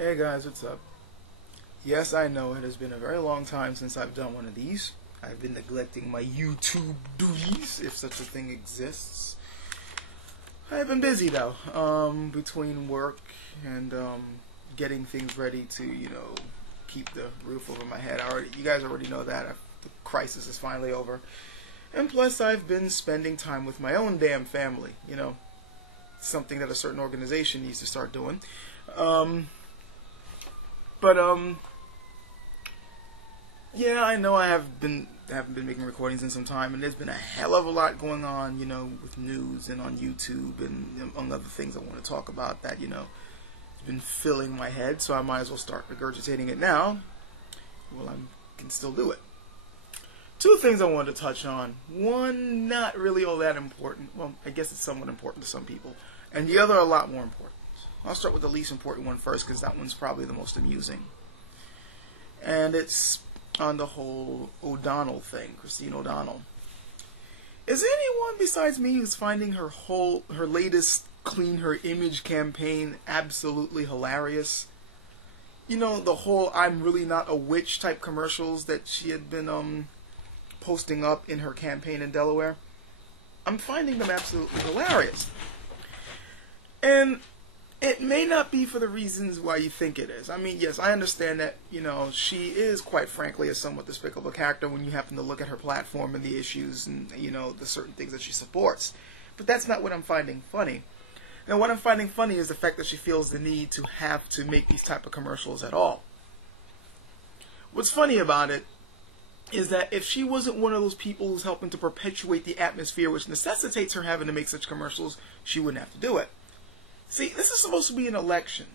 Hey guys, what's up? Yes, I know it has been a very long time since I've done one of these. I've been neglecting my YouTube duties, if such a thing exists. I've been busy though, between work and getting things ready to, keep the roof over my head. You guys already know that the crisis is finally over. And plus, I've been spending time with my own damn family. Something that a certain organization needs to start doing. Yeah, I know I haven't been making recordings in some time, and there's been a hell of a lot going on, with news and on YouTube and among other things I want to talk about that, has been filling my head, so I might as well start regurgitating it now. Well, I can still do it. Two things I wanted to touch on. One, not really all that important. Well, I guess it's somewhat important to some people. And the other, a lot more important. I'll start with the least important one first, because that one's probably the most amusing. And it's on the whole O'Donnell thing, Christine O'Donnell. Is there anyone besides me who's finding her latest Clean Her Image campaign absolutely hilarious? The whole I'm really not a witch type commercials that she had been posting up in her campaign in Delaware? I'm finding them absolutely hilarious. And it may not be for the reasons why you think it is. I mean, yes, I understand that, she is, quite frankly, a somewhat despicable character when you happen to look at her platform and the issues and, the certain things that she supports. But that's not what I'm finding funny. Now, what I'm finding funny is the fact that she feels the need to have to make these type of commercials at all. What's funny about it is that if she wasn't one of those people who's helping to perpetuate the atmosphere which necessitates her having to make such commercials, she wouldn't have to do it. See, this is supposed to be an election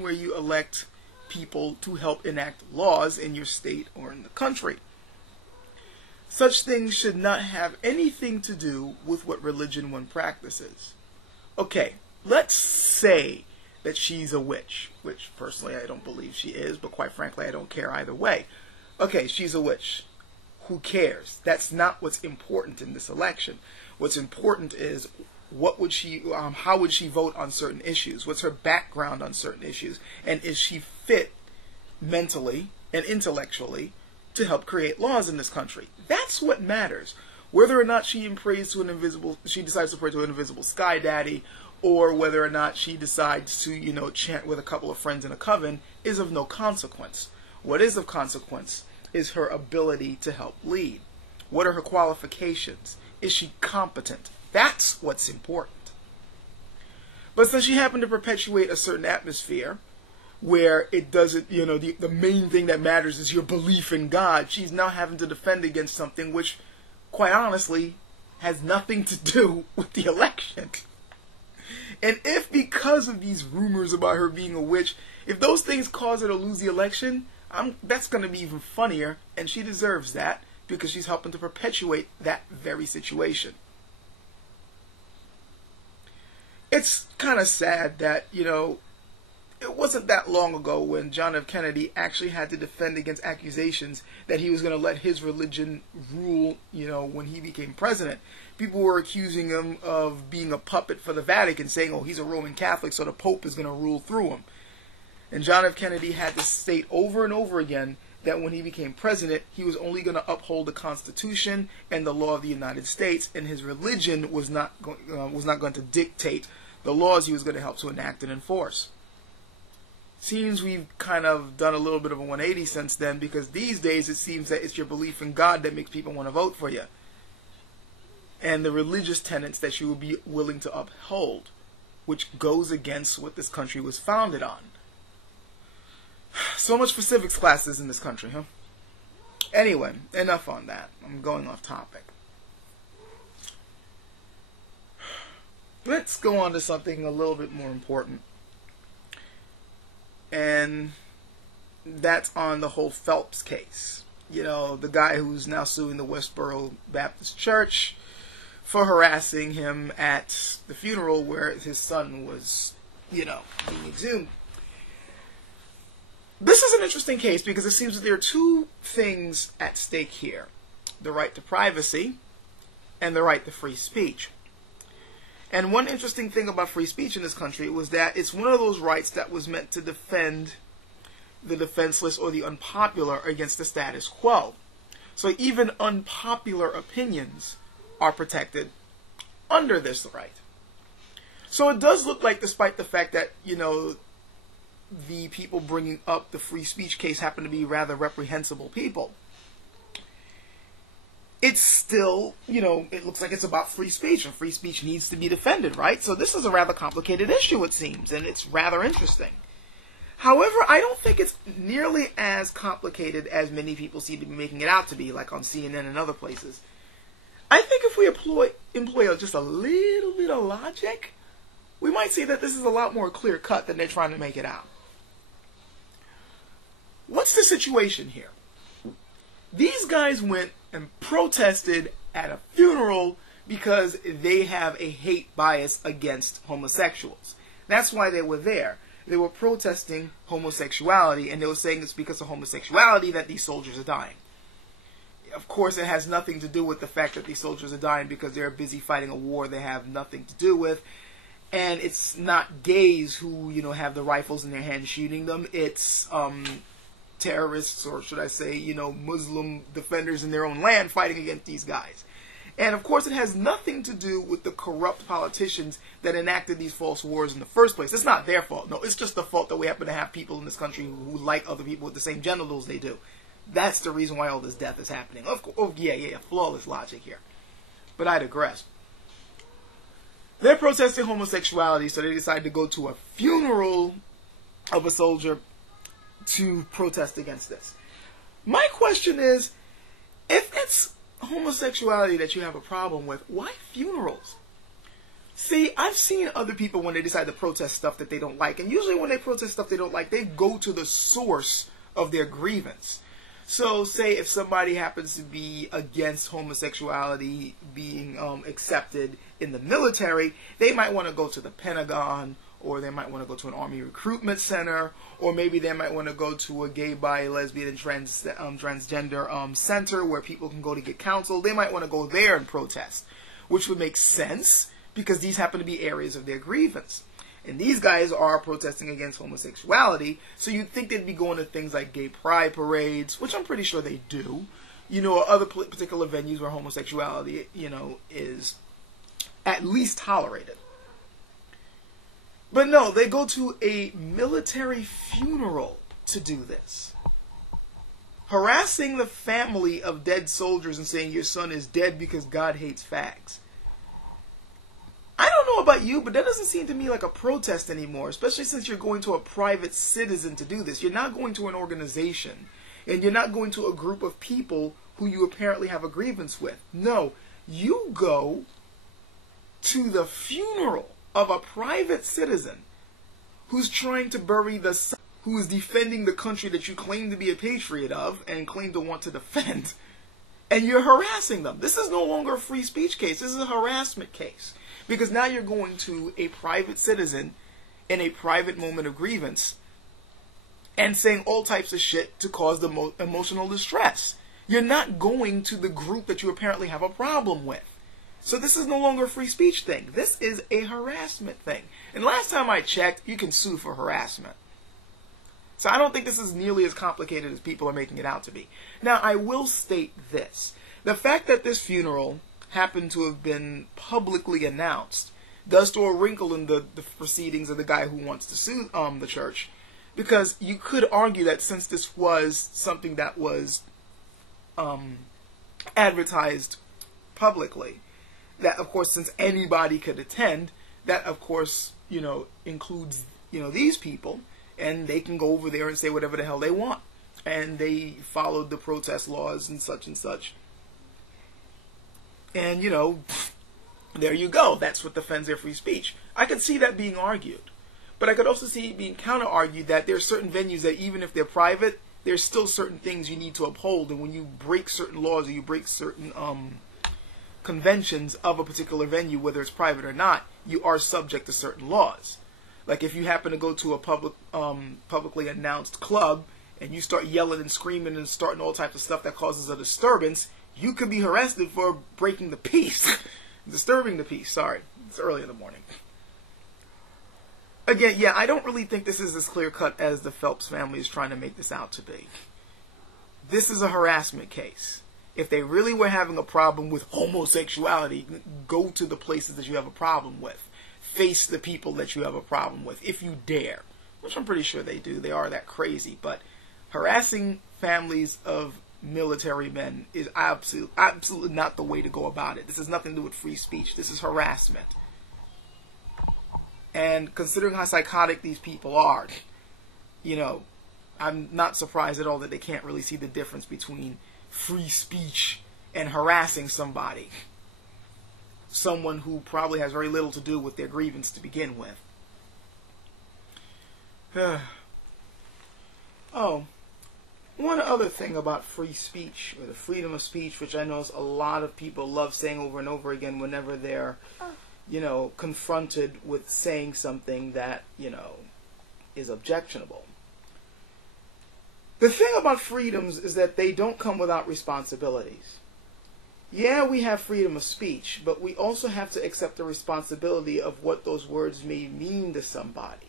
where you elect people to help enact laws in your state or in the country. Such things should not have anything to do with what religion one practices. Okay, let's say that she's a witch, which personally I don't believe she is, but quite frankly I don't care either way. Okay, she's a witch. Who cares? That's not what's important in this election. What's important is how would she vote on certain issues? What's her background on certain issues? And is she fit mentally and intellectually to help create laws in this country? That's what matters. Whether or not she decides to pray to an invisible sky daddy, or whether or not she decides to, chant with a couple of friends in a coven is of no consequence. What is of consequence is her ability to help lead. What are her qualifications? Is she competent? That's what's important. But since she happened to perpetuate a certain atmosphere where it doesn't, the main thing that matters is your belief in God, she's now having to defend against something which, quite honestly, has nothing to do with the election. And if because of these rumors about her being a witch, if those things cause her to lose the election, that's going to be even funnier, and she deserves that because she's helping to perpetuate that very situation. It's kind of sad that, it wasn't that long ago when John F. Kennedy actually had to defend against accusations that he was going to let his religion rule, when he became president. People were accusing him of being a puppet for the Vatican, saying, oh, he's a Roman Catholic, so the Pope is going to rule through him. And John F. Kennedy had to state over and over again that when he became president, he was only going to uphold the Constitution and the law of the United States, and his religion was not going to dictate the laws he was going to help to enact and enforce. Seems we've kind of done a little bit of a 180 since then, because these days it seems that it's your belief in God that makes people want to vote for you, and the religious tenets that you will be willing to uphold, which goes against what this country was founded on. So much for civics classes in this country, huh? Anyway, enough on that. I'm going off topic. Let's go on to something a little bit more important. And that's on the whole Phelps case. The guy who's now suing the Westboro Baptist Church for harassing him at the funeral where his son was, being exhumed. This is an interesting case because it seems that there are two things at stake here. The right to privacy and the right to free speech. And one interesting thing about free speech in this country was that it's one of those rights that was meant to defend the defenseless or the unpopular against the status quo. So even unpopular opinions are protected under this right. So it does look like, despite the fact that, the people bringing up the free speech case happen to be rather reprehensible people, it's still, it looks like it's about free speech, and free speech needs to be defended, right? So this is a rather complicated issue, it seems, and it's rather interesting. However, I don't think it's nearly as complicated as many people seem to be making it out to be, like on CNN and other places. I think if we employ just a little bit of logic, we might see that this is a lot more clear-cut than they're trying to make it out. What's the situation here? These guys went and protested at a funeral because they have a hate bias against homosexuals. That's why they were there. They were protesting homosexuality, and they were saying it's because of homosexuality that these soldiers are dying. Of course, it has nothing to do with the fact that these soldiers are dying because they're busy fighting a war they have nothing to do with. And it's not gays who, have the rifles in their hands shooting them. It's terrorists, or should I say, Muslim defenders in their own land fighting against these guys. And of course, it has nothing to do with the corrupt politicians that enacted these false wars in the first place. It's not their fault. No, it's just the fault that we happen to have people in this country who like other people with the same genitals they do. That's the reason why all this death is happening. Of course, yeah, flawless logic here. But I digress. They're protesting homosexuality, so they decide to go to a funeral of a soldier to protest against this. My question is, if it's homosexuality that you have a problem with, why funerals? See, I've seen other people when they decide to protest stuff that they don't like, and usually when they protest stuff they don't like, they go to the source of their grievance. So, say if somebody happens to be against homosexuality being accepted in the military, they might want to go to the Pentagon, or they might want to go to an Army recruitment center, or maybe they might want to go to a gay, bi, lesbian, and transgender center where people can go to get counsel. They might want to go there and protest, which would make sense because these happen to be areas of their grievance. And these guys are protesting against homosexuality, so you'd think they'd be going to things like gay pride parades, which I'm pretty sure they do, or other particular venues where homosexuality, is at least tolerated. But no, they go to a military funeral to do this. Harassing the family of dead soldiers and saying your son is dead because God hates fags. I don't know about you, but that doesn't seem to me like a protest anymore, especially since you're going to a private citizen to do this. You're not going to an organization, and you're not going to a group of people who you apparently have a grievance with. No, you go to the funeral of a private citizen who's trying to bury the son, who is defending the country that you claim to be a patriot of and claim to want to defend, and you're harassing them. This is no longer a free speech case. This is a harassment case. Because now you're going to a private citizen in a private moment of grievance and saying all types of shit to cause the emotional distress. You're not going to the group that you apparently have a problem with. So this is no longer a free speech thing. This is a harassment thing. And last time I checked, you can sue for harassment. So I don't think this is nearly as complicated as people are making it out to be. Now, I will state this. The fact that this funeral happened to have been publicly announced does throw a wrinkle in the proceedings of the guy who wants to sue the church, because you could argue that since this was something that was advertised publicly, that of course since anybody could attend, that of course includes these people, and they can go over there and say whatever the hell they want, and they followed the protest laws and such and such. And, there you go. That's what defends their free speech. I could see that being argued. But I could also see it being counter-argued that there are certain venues that even if they're private, there's still certain things you need to uphold. And when you break certain laws or you break certain conventions of a particular venue, whether it's private or not, you are subject to certain laws. Like if you happen to go to a publicly announced club and you start yelling and screaming and starting all types of stuff that causes a disturbance, you could be arrested for breaking the peace. Disturbing the peace, sorry. It's early in the morning. Again, yeah, I don't really think this is as clear-cut as the Phelps family is trying to make this out to be. This is a harassment case. If they really were having a problem with homosexuality, go to the places that you have a problem with. Face the people that you have a problem with, if you dare. Which I'm pretty sure they do. They are that crazy. But harassing families of military men is absolutely not the way to go about it. This has nothing to do with free speech. This is harassment. And considering how psychotic these people are, you know, I'm not surprised at all that they can't really see the difference between free speech and harassing somebody. Someone who probably has very little to do with their grievance to begin with. Oh, one other thing about free speech, or the freedom of speech, which I know a lot of people love saying over and over again whenever they're, you know, confronted with saying something that, you know, is objectionable. The thing about freedoms is that they don't come without responsibilities. Yeah, we have freedom of speech, but we also have to accept the responsibility of what those words may mean to somebody.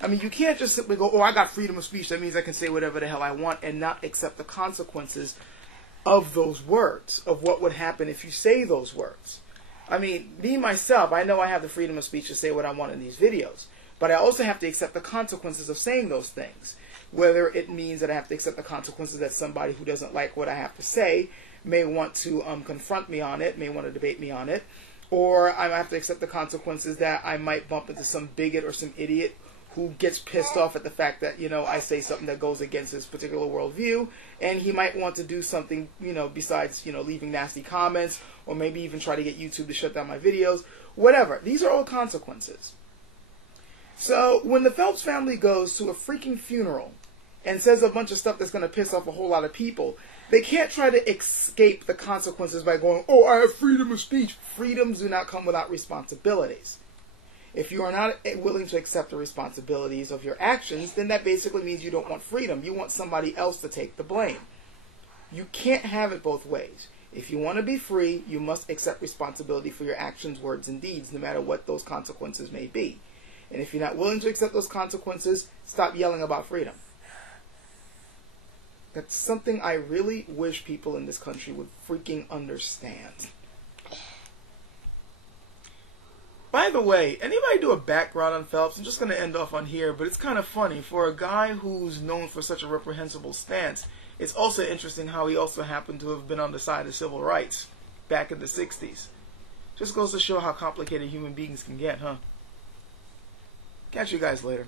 I mean, you can't just simply go, oh, I got freedom of speech, that means I can say whatever the hell I want, and not accept the consequences of those words, of what would happen if you say those words. I mean, me, myself, I know I have the freedom of speech to say what I want in these videos, but I also have to accept the consequences of saying those things. Whether it means that I have to accept the consequences that somebody who doesn't like what I have to say may want to confront me on it, may want to debate me on it, or I have to accept the consequences that I might bump into some bigot or some idiot who gets pissed off at the fact that, you know, I say something that goes against his particular worldview, and he might want to do something, you know, besides, you know, leaving nasty comments, or maybe even try to get YouTube to shut down my videos, whatever. These are all consequences. So, when the Phelps family goes to a freaking funeral and says a bunch of stuff that's going to piss off a whole lot of people, they can't try to escape the consequences by going, oh, I have freedom of speech. Freedoms do not come without responsibilities. If you are not willing to accept the responsibilities of your actions, then that basically means you don't want freedom. You want somebody else to take the blame. You can't have it both ways. If you want to be free, you must accept responsibility for your actions, words, and deeds, no matter what those consequences may be. And if you're not willing to accept those consequences, stop yelling about freedom. That's something I really wish people in this country would freaking understand. By the way, anybody do a background on Phelps? I'm just going to end off on here, but it's kind of funny. For a guy who's known for such a reprehensible stance, it's also interesting how he also happened to have been on the side of civil rights back in the 60s. Just goes to show how complicated human beings can get, huh? Catch you guys later.